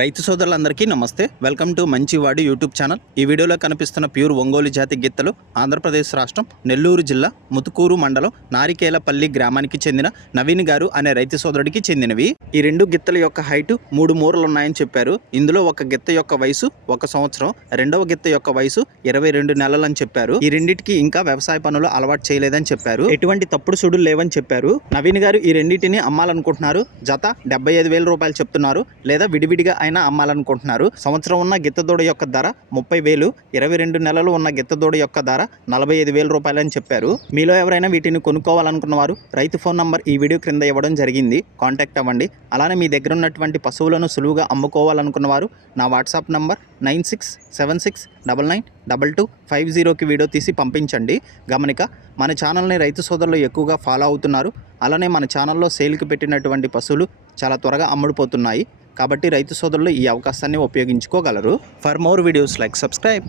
రైతు సోదరులందరికీ నమస్తే. వెల్కమ్ టు మంచివాడి యూట్యూబ్ ఛానల్. ఈ వీడియోలో కనిపిస్తున్న ప్యూర్ ఒంగోలు జాతి గిత్తలు ఆంధ్రప్రదేశ్ రాష్ట్రం నెల్లూరు జిల్లా ముతుకూరు మండలం నారికేలపల్లి గ్రామానికి చెందిన నవీన్ గారు అనే రైతు సోదరుడికి చెందినవి. ఈ రెండు గిత్తల యొక్క హైటు 3 మూరలు ఉన్నాయని చెప్పారు. ఇందులో ఒక గిత్త యొక్క వయసు 1 సంవత్సరం, రెండవ గిత్త యొక్క వయసు 22 నెలలు అని చెప్పారు. ఈ రెండింటికి ఇంకా వ్యవసాయ పనులు అలవాటు చేయలేదని చెప్పారు. ఎటువంటి తప్పుడు సుడులు లేవని చెప్పారు. నవీన్ గారు ఈ రెండింటిని అమ్మాలనుకుంటున్నారు. జత 75,000 రూపాయలు చెప్తున్నారు, లేదా విడివిడిగా అయినా అమ్మాలనుకుంటున్నారు. సంవత్సరం ఉన్న గిత్తదూడ యొక్క ధర 30,000, 22 నెలలు ఉన్న గిత్తదూడ యొక్క ధర 45,000 రూపాయలు అని చెప్పారు. మీలో ఎవరైనా వీటిని కొనుక్కోవాలనుకున్న వారు రైతు ఫోన్ నంబర్ ఈ వీడియో క్రింద ఇవ్వడం జరిగింది, కాంటాక్ట్ అవ్వండి. అలానే మీ దగ్గర ఉన్నటువంటి పశువులను సులువుగా అమ్ముకోవాలనుకున్న వారు నా వాట్సాప్ నంబర్ 9676992250కి వీడియో తీసి పంపించండి. గమనిక, మన ఛానల్ని రైతు సోదరులు ఎక్కువగా ఫాలో అవుతున్నారు. అలానే మన ఛానల్లో సేల్కి పెట్టినటువంటి పశువులు చాలా త్వరగా అమ్ముడుపోతున్నాయి. కాబట్టి రైతు సోదరులు ఈ అవకాశాన్ని ఉపయోగించుకోగలరు. For more videos like subscribe.